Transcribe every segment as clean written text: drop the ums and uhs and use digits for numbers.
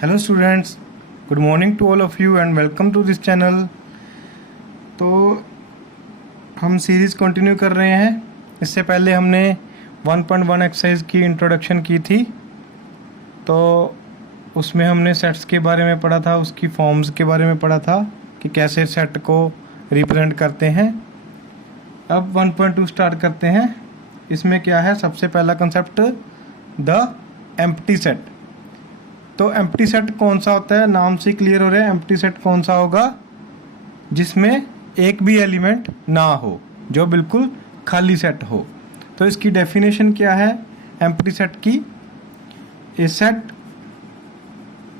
Hello students, good morning to all of you and welcome to this channel. तो हम series continue कर रहे हैं। इससे पहले हमने 1.1 एक्सरसाइज की इंट्रोडक्शन की थी, तो उसमें हमने सेट्स के बारे में पढ़ा था, उसकी फॉर्म्स के बारे में पढ़ा था कि कैसे सेट को रिप्रेजेंट करते हैं। अब 1.2 स्टार्ट करते हैं। इसमें क्या है, सबसे पहला कंसेप्ट द एम्प्टी सेट। तो एम्प्टी सेट कौन सा होता है, नाम से क्लियर हो रहा है। एम्प्टी सेट कौन सा होगा, जिसमें एक भी एलिमेंट ना हो, जो बिल्कुल खाली सेट हो। तो इसकी डेफिनेशन क्या है एम्प्टी सेट की, A set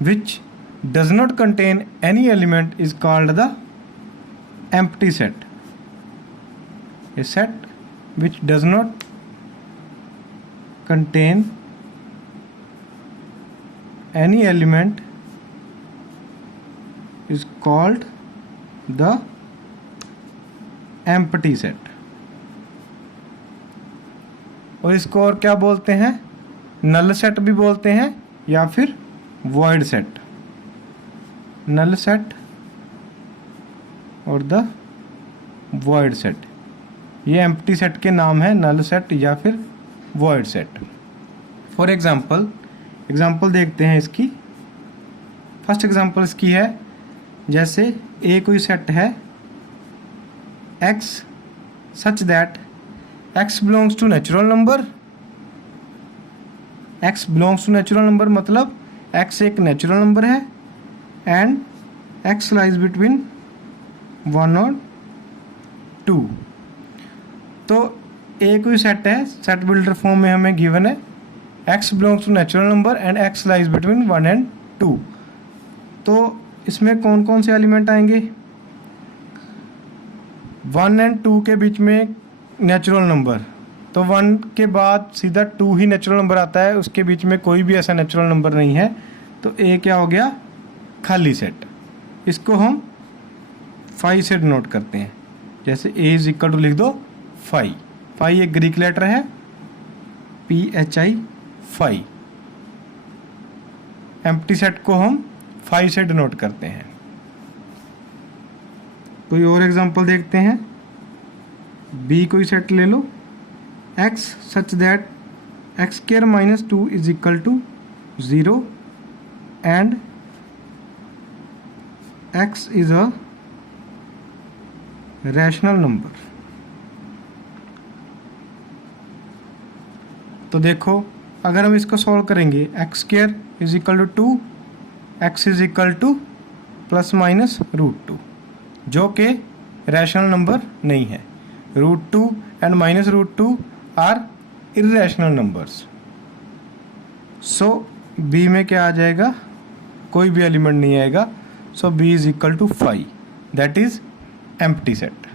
which does not contain any element is called the empty set. A set which does not contain any element is called the empty set। और इसको और क्या बोलते हैं, नल सेट भी बोलते हैं या फिर void सेट। नल सेट और द void सेट, ये एम्प्टी सेट के नाम है, नल सेट या फिर void सेट। फॉर एग्जाम्पल देखते हैं इसकी। फर्स्ट एग्जाम्पल इसकी है, जैसे ए कोई सेट है x such that x belongs to natural number. x belongs to natural number मतलब x एक नेचुरल नंबर है एंड x लाइज बिटवीन 1 और 2। तो ए कोई सेट है, सेट बिल्डर फॉर्म में हमें गिवन है x belongs to natural number and x lies between 1 and 2। तो इसमें कौन कौन से एलिमेंट आएंगे, 1 एंड 2 के बीच में नेचुरल नंबर, तो 1 के बाद सीधा 2 ही नेचुरल नंबर आता है, उसके बीच में कोई भी ऐसा नेचुरल नंबर नहीं है। तो ए क्या हो गया, खाली सेट। इसको हम फाई से डिनोट करते हैं, जैसे ए इज इक्वल टू लिख दो फाई। फाई एक ग्रीक लेटर है, PHI फाई। एम्प्टी सेट को हम फाई से डिनोट करते हैं। कोई और एग्जांपल देखते हैं। बी कोई सेट ले लो, x such that x square minus 2 is equal to 0 and x is a rational number. तो देखो, अगर हम इसको सॉल्व करेंगे, x square is equal to 2, x is equal to plus minus √2, जो कि रैशनल नंबर नहीं है। √2 and minus √2 are irrational numbers. So B में क्या आ जाएगा, कोई भी एलिमेंट नहीं आएगा। So B is equal to 5, that is empty set.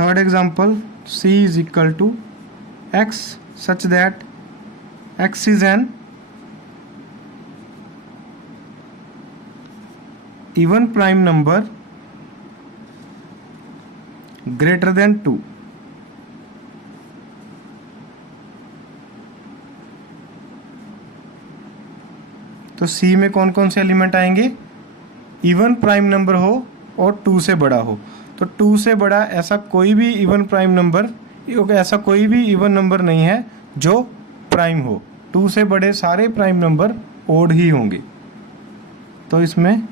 Third example, C is equal to x such that x is an even prime number greater than 2। तो C में कौन कौन से एलिमेंट आएंगे, इवन प्राइम नंबर हो और 2 से बड़ा हो। तो 2 से बड़ा ऐसा कोई भी इवन प्राइम नंबर, ऐसा कोई भी इवन नंबर नहीं है जो प्राइम हो। 2 से बड़े सारे प्राइम नंबर ओड ही होंगे, तो इसमें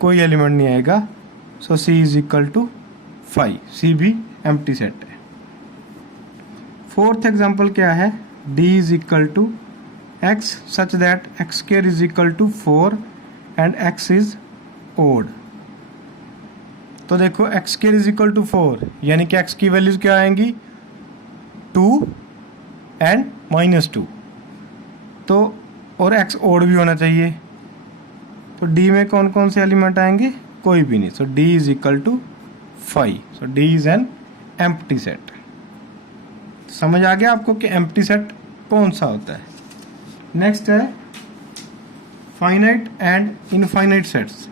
कोई एलिमेंट नहीं आएगा। So C is equal to 5, C भी एम्प्टी सेट है। फोर्थ एग्जांपल क्या है, D is equal to x such that x square is equal to 4 and x is odd. तो देखो, x square is equal to 4, यानी कि x की values क्या आएंगी, 2 एंड -2। तो और x ओड भी होना चाहिए। तो D में कौन कौन से एलिमेंट आएंगे, कोई भी नहीं। So D is equal to 5। So D is an empty set. समझ आ गया आपको कि एम्प्टी सेट कौन सा होता है। नेक्स्ट है finite and infinite sets.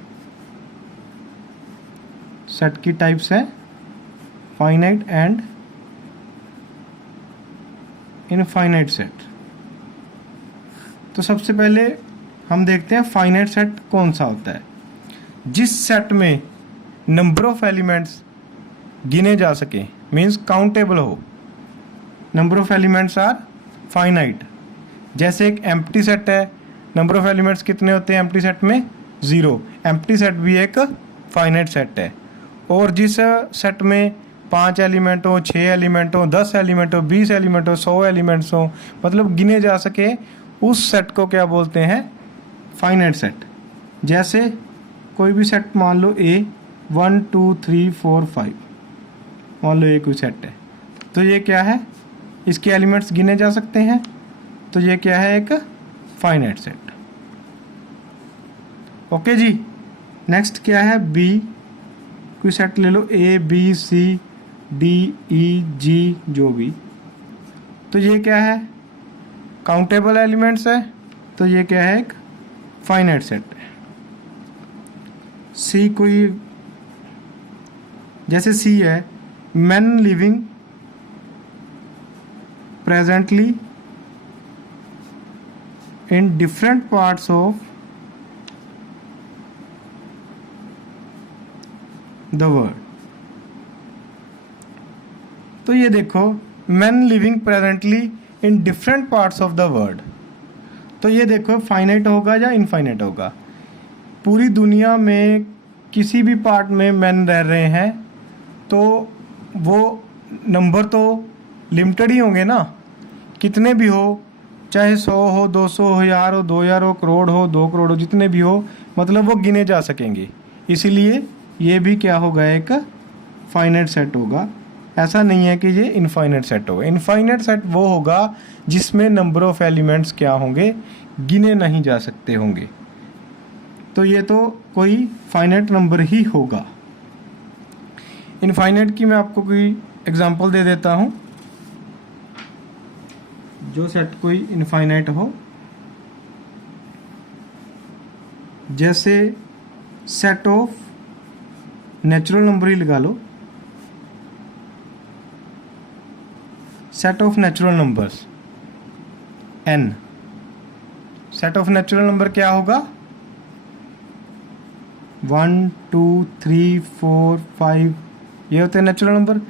Set की टाइप्स है फाइनाइट एंड इनफाइनाइट सेट। तो सबसे पहले हम देखते हैं फाइनाइट सेट कौन सा होता है। जिस सेट में नंबर ऑफ एलिमेंट्स गिने जा सके, मीन्स काउंटेबल हो, number of elements are finite. जैसे एक एम्प्टी सेट है, नंबर ऑफ एलिमेंट्स कितने होते हैं एम्प्टी सेट में? 0। एम्प्टी सेट भी एक फाइनाइट सेट है। और जिस सेट में 5 एलिमेंट हो, 6 एलिमेंट हो, 10 एलिमेंट हो, 20 एलिमेंट हो, 100 एलिमेंट्स हो, मतलब गिने जा सके, उस सेट को क्या बोलते हैं? Finite set. जैसे कोई भी सेट मान लो A 1 2 3 4 5, मान लो ये कोई सेट है, तो ये क्या है? इसके एलिमेंट्स गिने जा सकते हैं, तो ये क्या है? एक फाइनाइट सेट। ओके जी। नेक्स्ट क्या है? B, कोई सेट ले लो A B C D E G, जो भी, तो ये क्या है? काउंटेबल एलिमेंट्स है, तो ये क्या है? एक फाइनाइट सेट है। C कोई, जैसे C है, men living presently in different parts of the world। तो ये देखो, men living presently in different parts of the world, तो ये देखो फाइनाइट होगा या इनफाइनाइट होगा? पूरी दुनिया में किसी भी पार्ट में मैन रह रहे हैं, तो वो नंबर तो लिमिटेड ही होंगे ना, कितने भी हो, चाहे 100 हो, 200 हो, 1000 हो, 2000 हो, करोड़ हो, 2 करोड़ हो, जितने भी हो, मतलब वो गिने जा सकेंगे। इसीलिए ये भी क्या होगा? एक फाइनाइट सेट होगा। ऐसा नहीं है कि ये इनफाइनाइट सेट होगा। इनफाइनाइट सेट वो होगा जिसमें नंबर ऑफ एलिमेंट्स क्या होंगे? गिने नहीं जा सकते होंगे। तो ये तो कोई फाइनाइट नंबर ही होगा। इनफाइनाइट की मैं आपको कोई एग्जांपल दे देता हूँ। जो सेट कोई इनफाइनाइट हो, जैसे सेट ऑफ नेचुरल नंबर ही लगा लो, set of natural numbers n। Set of natural number क्या होगा? 1 2 3 4 5, ये होते हैं नेचुरल नंबर।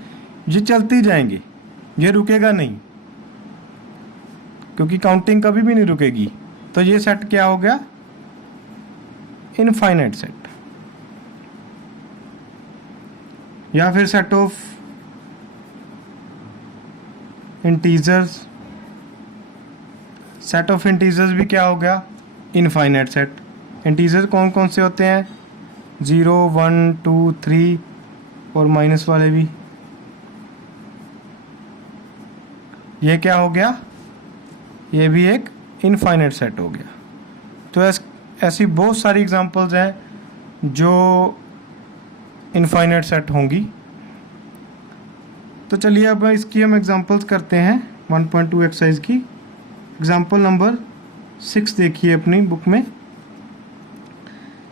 ये चलते ही जाएंगे, ये रुकेगा नहीं, क्योंकि काउंटिंग कभी भी नहीं रुकेगी। तो ये सेट क्या हो गया? Infinite set. या फिर set of integers, set of integers भी क्या हो गया? Infinite set. इंटीजर्स कौन कौन से होते हैं? 0 1 2 3 और माइनस वाले भी। ये क्या हो गया? ये भी एक इनफाइनाइट सेट हो गया। तो ऐसी बहुत सारी एग्जांपल्स हैं जो इनफाइनाइट सेट होंगी। तो चलिए अब इसकी हम एग्जांपल्स करते हैं 1.2 एक्सरसाइज की। एग्जांपल नंबर 6 देखिए अपनी बुक में।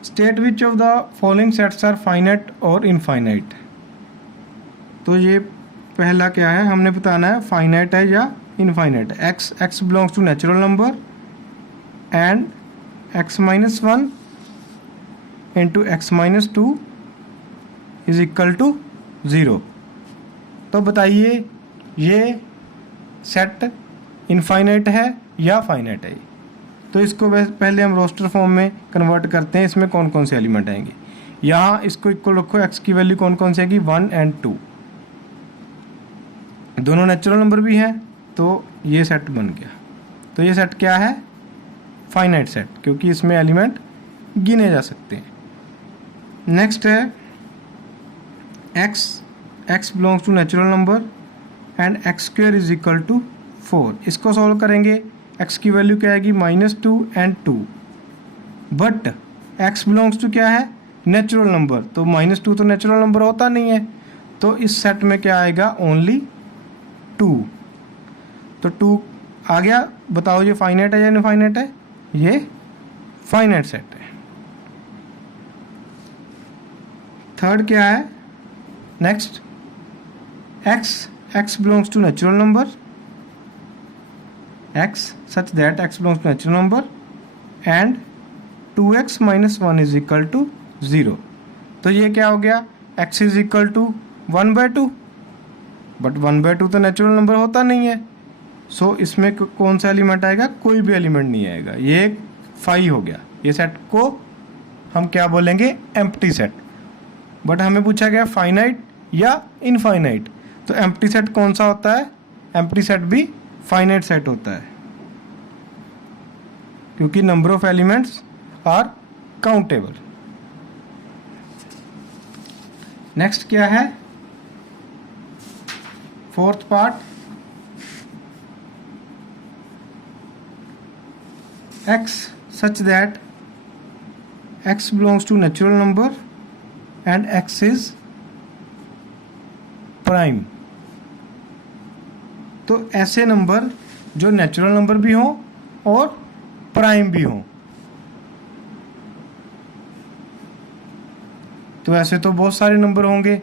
State which of the following sets are finite और इनफाइनाइट। तो ये पहला क्या है? हमने बताना है फाइनाइट है या infinite. x belongs to natural number and x-1 into x-2 is equal to 0। तो बताइए ये सेट इनफाइनाइट है या फाइनाइट है? तो इसको पहले हम रोस्टर फॉर्म में कन्वर्ट करते हैं। इसमें कौन कौन से एलिमेंट आएंगे? यहाँ इसको इक्वल रखो, x की वैल्यू कौन कौन सी आएगी? 1 और 2, दोनों नेचुरल नंबर भी हैं, तो ये सेट बन गया। तो ये सेट क्या है? फाइनाइट सेट, क्योंकि इसमें एलिमेंट गिने जा सकते हैं। नेक्स्ट है x belongs to natural number and x² is equal to 4। इसको सॉल्व करेंगे, x की वैल्यू क्या आएगी? -2 और 2। बट x बिलोंग्स टू क्या है? नेचुरल नंबर, तो -2 तो नेचुरल नंबर होता नहीं है, तो इस सेट में क्या आएगा? ओनली 2। तो 2 आ गया। बताओ ये फाइनाइट है या इनफाइनाइट है? ये फाइनाइट सेट है। थर्ड क्या है? Next x belongs to natural number x such that x belongs to natural number and 2x minus 1 is equal to 0। तो ये क्या हो गया, x is equal to 1/2, but 1/2 तो नेचुरल नंबर होता नहीं है। सो इसमें कौन सा एलिमेंट आएगा, कोई भी एलिमेंट नहीं आएगा। ये एक फाई हो गया। ये सेट को हम क्या बोलेंगे, एम्प्टी सेट। बट हमें पूछा गया फाइनाइट या इनफाइनाइट, तो एम्प्टी सेट कौन सा होता है, एम्प्टी सेट भी फाइनाइट सेट होता है, क्योंकि number of elements are countable. Next क्या है, fourth part, x such that x belongs to natural number and x is prime। तो ऐसे नंबर जो नेचुरल नंबर भी हो और प्राइम भी हो। तो ऐसे तो बहुत सारे नंबर होंगे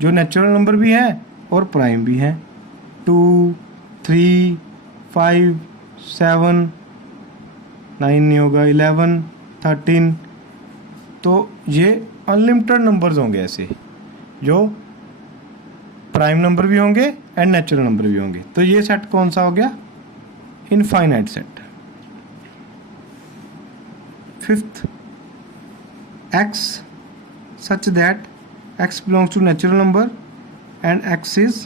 जो नेचुरल नंबर भी हैं और प्राइम भी हैं, 2, 3, 5, 7, 9 नहीं होगा, 11, 13। तो ये अनलिमिटेड नंबर्स होंगे ऐसे, जो प्राइम नंबर भी होंगे एंड नेचुरल नंबर भी होंगे। तो ये सेट कौन सा हो गया, infinite set. Fifth, x such that x belongs to natural number and x is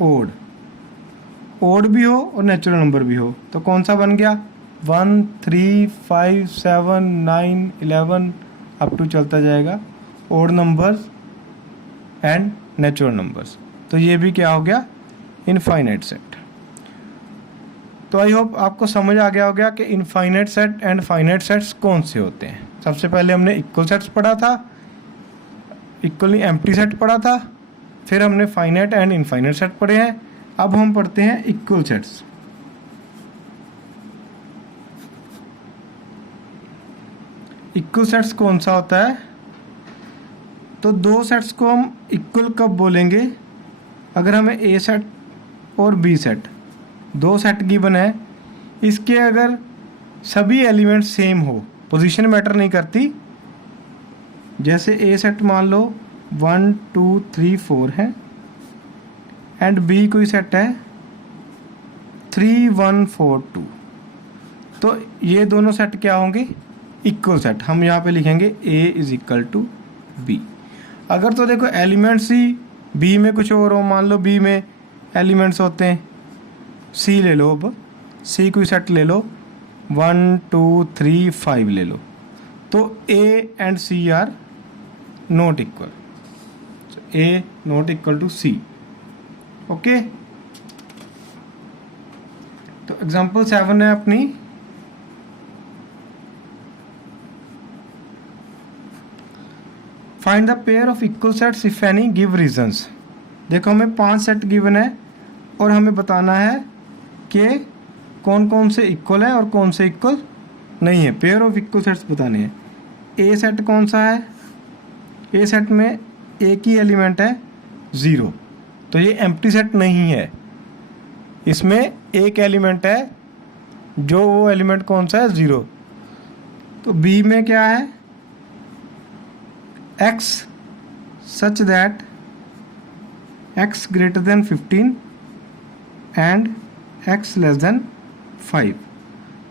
odd। odd भी हो और नेचुरल नंबर भी हो, तो कौन सा बन गया, 1, 3, 5, 7, 9, 11 अप टू चलता जाएगा, odd numbers and natural numbers. तो ये भी क्या हो गया, इनफाइनाइट सेट। तो आई होप आपको समझ आ गया होगा कि infinite set and finite sets कौन से होते हैं। सबसे पहले हमने इक्वल सेट्स पढ़ा था, इक्वली एम्प्टी सेट पढ़ा था, फिर हमने फाइनाइट एंड इनफाइनाइट सेट पढ़े हैं। अब हम पढ़ते हैं इक्वल सेट्स। इक्वल सेट्स कौन सा होता है, तो दो सेट्स को हम इक्वल कब बोलेंगे, अगर हमें ए सेट और बी सेट, दो सेट गिवन है, इसके अगर सभी एलिमेंट सेम हो, पोजीशन मैटर नहीं करती। जैसे ए सेट मान लो 1, 2, 3, 4 है एंड बी कोई सेट है 3, 1, 4, 2, तो ये दोनों सेट क्या होंगे, इक्वल सेट। हम यहाँ पे लिखेंगे ए इज इक्वल टू बी। अगर तो देखो एलिमेंट्स ही बी में कुछ और हो, मान लो बी में एलिमेंट्स होते हैं, सी ले लो, अब सी कोई सेट ले लो 1, 2, 3, 5 ले लो, तो A and C are not equal, A not equal to C. Okay, तो एग्जांपल 7 है अपनी, find the pair of equal sets if any, give reasons. देखो हमें 5 सेट गिवन है और हमें बताना है कि कौन कौन से इक्वल है और कौन से इक्वल नहीं है। पेयर ऑफ इक्वल सेट्स बताने हैं। ए सेट कौन सा है, ए सेट में एक ही एलिमेंट है 0, तो ये एम्प्टी सेट नहीं है, इसमें एक एलिमेंट है, जो वो एलिमेंट कौन सा है, 0। तो बी में क्या है, x such that x greater than 15 and x less than 5।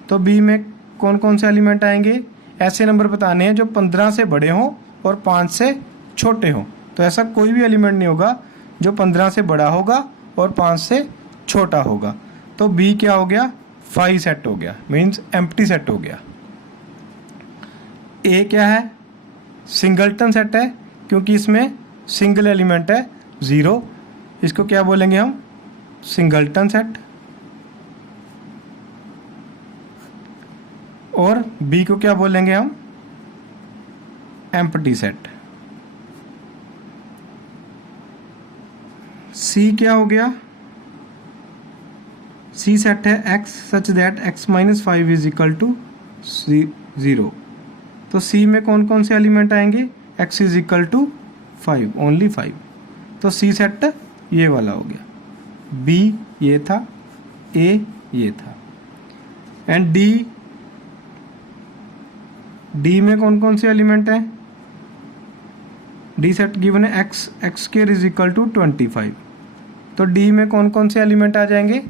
तो बी में कौन कौन से एलिमेंट आएंगे, ऐसे नंबर बताने हैं जो 15 से बड़े हों और 5 से छोटे हों। तो ऐसा कोई भी एलिमेंट नहीं होगा जो 15 से बड़ा होगा और 5 से छोटा होगा। तो बी क्या हो गया, 5 सेट हो गया, मीन्स एम्प्टी सेट हो गया। ए क्या है, सिंगलटन सेट है, क्योंकि इसमें सिंगल एलिमेंट है 0, इसको क्या बोलेंगे हम, सिंगलटन सेट। और बी को क्या बोलेंगे हम, एम्प्टी सेट। सी क्या हो गया, सी सेट है x such that x minus 5 is equal to 0। तो सी में कौन कौन से एलिमेंट आएंगे, x is equal to 5, only 5। तो सी सेट ये वाला हो गया। बी ये था, ए ये था। एंड डी में कौन कौन से एलिमेंट हैं? डी सेट गिवन है x square is equal to 25। तो डी में कौन कौन से एलिमेंट आ जाएंगे?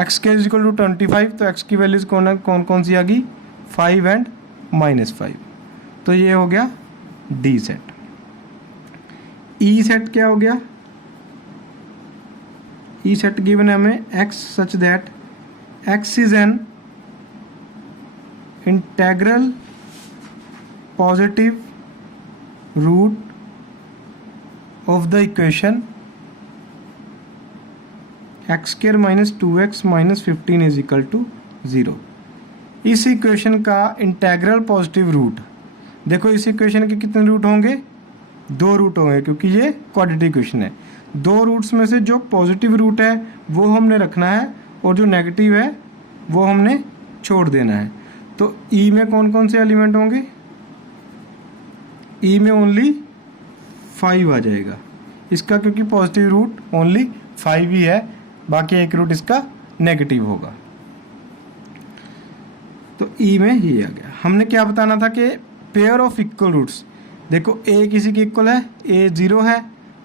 X square is equal to 25, तो एक्स की वैल्यूज कौन सी आ गई? 5 एंड -5। तो ये हो गया डी सेट। ई सेट क्या हो गया? ई सेट गिवन है हमें x such that x is an integral positive root of the equation x square minus 2x minus 15 is equal to 0। इस इक्वेशन का इंटेग्रल पॉजिटिव रूट, देखो इस इक्वेशन के कितने रूट होंगे? 2 रूट होंगे, क्योंकि ये क्वाड्रेटिक इक्वेशन है। 2 रूट्स में से जो पॉजिटिव रूट है वो हमने रखना है और जो नेगेटिव है वो हमने छोड़ देना है। तो ई में कौन कौन से एलिमेंट होंगे? ई में ओनली 5 आ जाएगा इसका, क्योंकि पॉजिटिव रूट ओनली 5 ही है, बाकी एक रूट इसका नेगेटिव होगा। तो ई में ये आ गया। हमने क्या बताना था कि पेयर ऑफ इक्वल रूट्स, देखो ए किसी की इक्वल है, ए 0 है,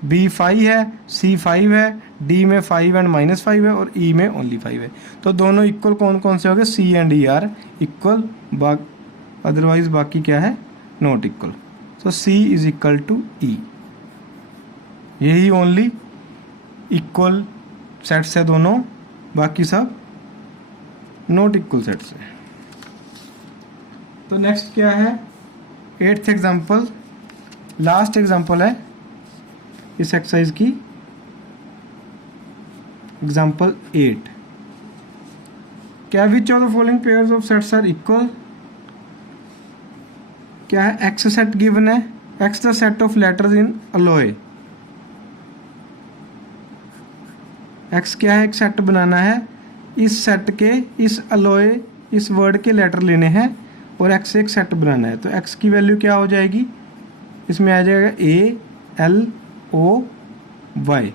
बी 5 है, सी 5 है, डी में 5 एंड -5 है और ई में ओनली 5 है। तो दोनों इक्वल कौन कौन से हो गए? C and E are equal, otherwise बाकी क्या है? Not equal. तो C is equal to E. यही ओनली इक्वल सेट्स है दोनों, बाकी सब नॉट इक्वल सेट्स है। तो नेक्स्ट क्या है? 8th एग्जाम्पल, लास्ट एग्जाम्पल है इस एक्सरसाइज की, एग्जाम्पल 8। क्या which of the following pairs of sets are equal? क्या है? एक्स सेट गिवन है, x the set of letters in alloy. X क्या है? एक सेट बनाना है, इस सेट के इस अलोए इस वर्ड के लेटर लेने हैं और एक्स एक सेट बनाना है। तो एक्स की वैल्यू क्या हो जाएगी? इसमें आ जाएगा ए एल ओ वाई।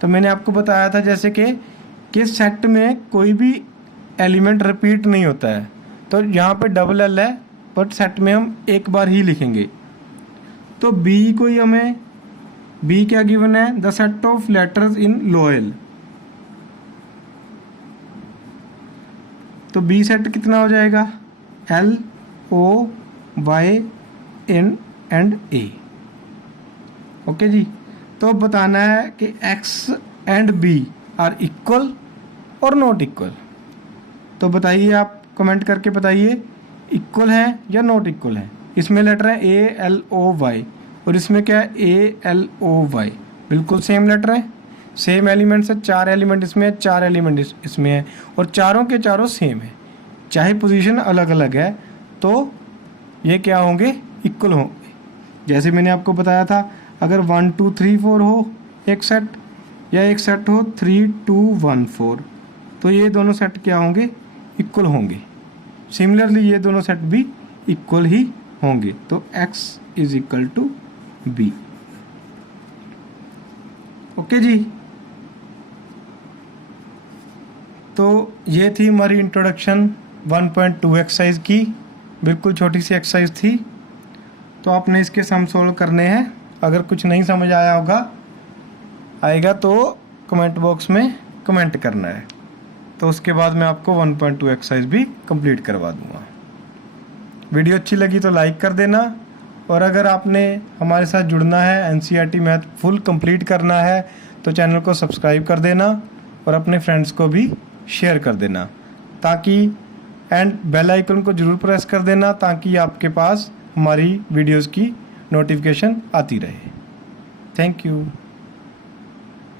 तो मैंने आपको बताया था जैसे कि सेट में कोई भी एलिमेंट रिपीट नहीं होता है, तो यहाँ पे डबल एल है बट सेट में हम एक बार ही लिखेंगे। तो बी को ही हमें, बी क्या गिवन है? The set of letters in loyal. तो बी सेट कितना हो जाएगा? L O Y N and A. Okay जी। तो बताना है कि X and B are equal और नॉट इक्वल। तो बताइए, आप कमेंट करके बताइए इक्वल है या नॉट इक्वल है। इसमें लेटर है ए एल ओ वाई और इसमें क्या है? A L O Y. बिल्कुल सेम लेटर है, सेम एलिमेंट्स है, 4 एलिमेंट इसमें है, 4 एलिमेंट इसमें है और चारों के चारों सेम है। चाहे पोजीशन अलग अलग है तो ये क्या होंगे? इक्वल होंगे। जैसे मैंने आपको बताया था, अगर 1 2 3 4 हो एक सेट, या एक सेट हो 3 2 1 4, तो ये दोनों सेट क्या होंगे? इक्वल होंगे। सिमिलरली ये दोनों सेट भी इक्वल ही होंगे। तो x is equal to B. Okay जी। तो ये थी हमारी इंट्रोडक्शन 1.2 एक्सरसाइज की, बिल्कुल छोटी सी एक्सरसाइज थी। तो आपने इसके सम सोल्व करने हैं। अगर कुछ नहीं समझ आएगा तो कमेंट बॉक्स में कमेंट करना है, तो उसके बाद मैं आपको 1.2 एक्सरसाइज भी कंप्लीट करवा दूंगा। वीडियो अच्छी लगी तो लाइक कर देना, और अगर आपने हमारे साथ जुड़ना है, एनसीईआरटी मैथ फुल कंप्लीट करना है, तो चैनल को सब्सक्राइब कर देना और अपने फ्रेंड्स को भी शेयर कर देना, ताकि एंड बेल आइकन को ज़रूर प्रेस कर देना ताकि आपके पास हमारी वीडियोस की नोटिफिकेशन आती रहे। Thank you.